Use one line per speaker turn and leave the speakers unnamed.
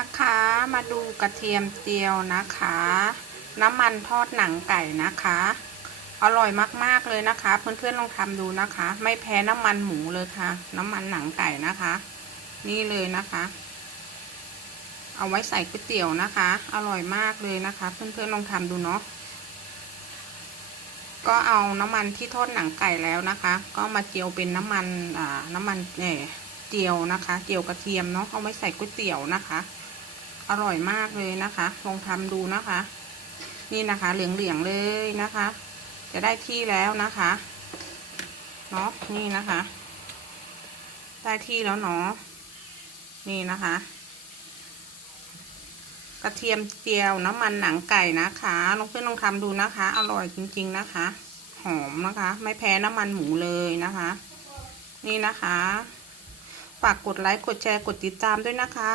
นะคะ มาดูกระเทียมเจียวนะคะ น้ำมันทอดหนังไก่นะคะ อร่อยมากๆเลยนะคะ เพื่อนๆลองทำดูนะคะ ไม่แพ้น้ำมันหมูเลยค่ะ น้ำมันหนังไก่นะคะ นี่เลยนะคะ เอาไว้ใส่ก๋วยเตี๋ยวนะคะ อร่อยมากเลยนะคะ เพื่อนๆลองทำดูเนาะก็เอาน้ำมันที่ทอดหนังไก่แล้วนะคะ ก็มาเจียวเป็นน้ำมันอ่าน้ำมันเอ่อเจียวนะคะ เจียวกระเทียมเนาะเอาไว้ใส่ก๋วยเตี๋ยวนะคะ อร่อยมากเลยนะคะ ลองทำดูนะคะ นี่นะคะเหลืองๆเลยนะคะ จะได้ที่แล้วนะคะเนาะนี่นะคะ ได้ที่แล้วเนาะนี่นะคะ กระเทียมเจียวน้ำมันหนังไก่นะคะลองเพื่อนลองทำดูนะคะ อร่อยจริง ๆนะคะ หอมนะคะ ไม่แพ้น้ำมันหมูเลยนะคะ นี่นะคะฝากกดไลค์ กดแชร์ กดติดตามด้วยนะคะ